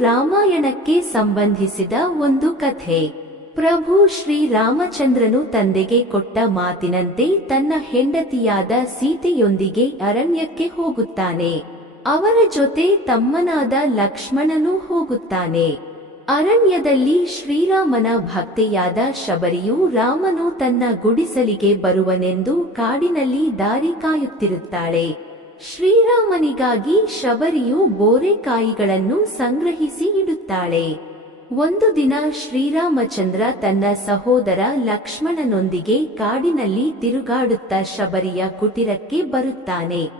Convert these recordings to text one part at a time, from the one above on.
ರಾಮಾಯಣಕ್ಕೆ ಸಂಬಂಧಿಸಿದ ಒಂದು ಕಥೆ. ಪ್ರಭು ಶ್ರೀರಾಮಚಂದ್ರನು ತಂದೆಗೆ ಕೊಟ್ಟ ಮಾತಿನಂತೆ ತನ್ನ ಹೆಂಡತಿಯಾದ ಸೀತೆಯೊಂದಿಗೆ ಅರಣ್ಯಕ್ಕೆ ಹೋಗುತ್ತಾನೆ. ಅವರ ಜೊತೆ ತಮ್ಮನಾದ ಲಕ್ಷ್ಮಣನೂ ಹೋಗುತ್ತಾನೆ. ಅರಣ್ಯದಲ್ಲಿ ಶ್ರೀರಾಮನ ಭಕ್ತೆಯಾದ ಶಬರಿಯು ರಾಮನು ತನ್ನ ಗುಡಿಸಲಿಗೆ ಬರುವನೆಂದು ಕಾಡಿನಲ್ಲಿ ದಾರಿ ಕಾಯುತ್ತಿರುತ್ತಾಳೆ. ಶ್ರೀರಾಮನಿಗಾಗಿ ಶಬರಿಯು ಬೋರೆಕಾಯಿಗಳನ್ನು ಸಂಗ್ರಹಿಸಿ ಇಡುತ್ತಾಳೆ. ಒಂದು ದಿನ ಶ್ರೀರಾಮಚಂದ್ರ ತನ್ನ ಸಹೋದರ ಲಕ್ಷ್ಮಣನೊಂದಿಗೆ ಕಾಡಿನಲ್ಲಿ ತಿರುಗಾಡುತ್ತಾ ಶಬರಿಯ ಕುಟಿರಕ್ಕೆ ಬರುತ್ತಾನೆ.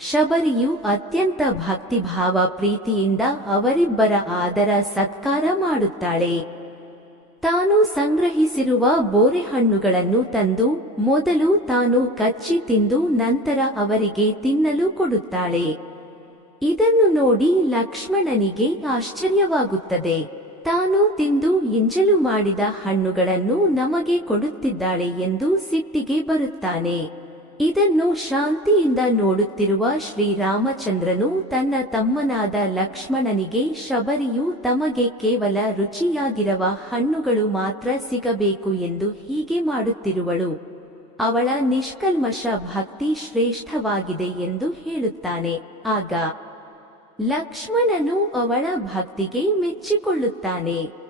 ಶಬರಿಯು ಅತ್ಯಂತ ಭಕ್ತಿಭಾವ ಪ್ರೀತಿಯಿಂದ ಅವರಿಬ್ಬರ ಆದರ ಸತ್ಕಾರ ಮಾಡುತ್ತಾಳೆ. ತಾನು ಸಂಗ್ರಹಿಸಿರುವ ಬೋರೆಹಣ್ಣುಗಳನ್ನು ತಂದು ಮೊದಲು ತಾನು ಕಚ್ಚಿ ತಿಂದು ನಂತರ ಅವರಿಗೆ ತಿನ್ನಲು ಕೊಡುತ್ತಾಳೆ. ಇದನ್ನು ನೋಡಿ ಲಕ್ಷ್ಮಣನಿಗೆ ಆಶ್ಚರ್ಯವಾಗುತ್ತದೆ. ತಾನು ತಿಂದು ಇಂಜಲು ಮಾಡಿದ ಹಣ್ಣುಗಳನ್ನು ನಮಗೆ ಕೊಡುತ್ತಿದ್ದಾಳೆ ಎಂದು ಸಿಟ್ಟಿಗೆ ಬರುತ್ತಾನೆ. ಇದನ್ನು ಶಾಂತಿಯಿಂದ ನೋಡುತ್ತಿರುವ ಶ್ರೀರಾಮಚಂದ್ರನು ತನ್ನ ತಮ್ಮನಾದ ಲಕ್ಷ್ಮಣನಿಗೆ ಶಬರಿಯು ತಮಗೆ ಕೇವಲ ರುಚಿಯಾಗಿರುವ ಹಣ್ಣುಗಳು ಮಾತ್ರ ಸಿಗಬೇಕು ಎಂದು ಹೀಗೆ ಮಾಡುತ್ತಿರುವಳು. ಅವಳ ನಿಷ್ಕಲ್ಮಶ ಭಕ್ತಿ ಶ್ರೇಷ್ಠವಾಗಿದೆ ಎಂದು ಹೇಳುತ್ತಾನೆ. ಆಗ ಲಕ್ಷ್ಮಣನು ಅವಳ ಭಕ್ತಿಗೆ ಮೆಚ್ಚಿಕೊಳ್ಳುತ್ತಾನೆ.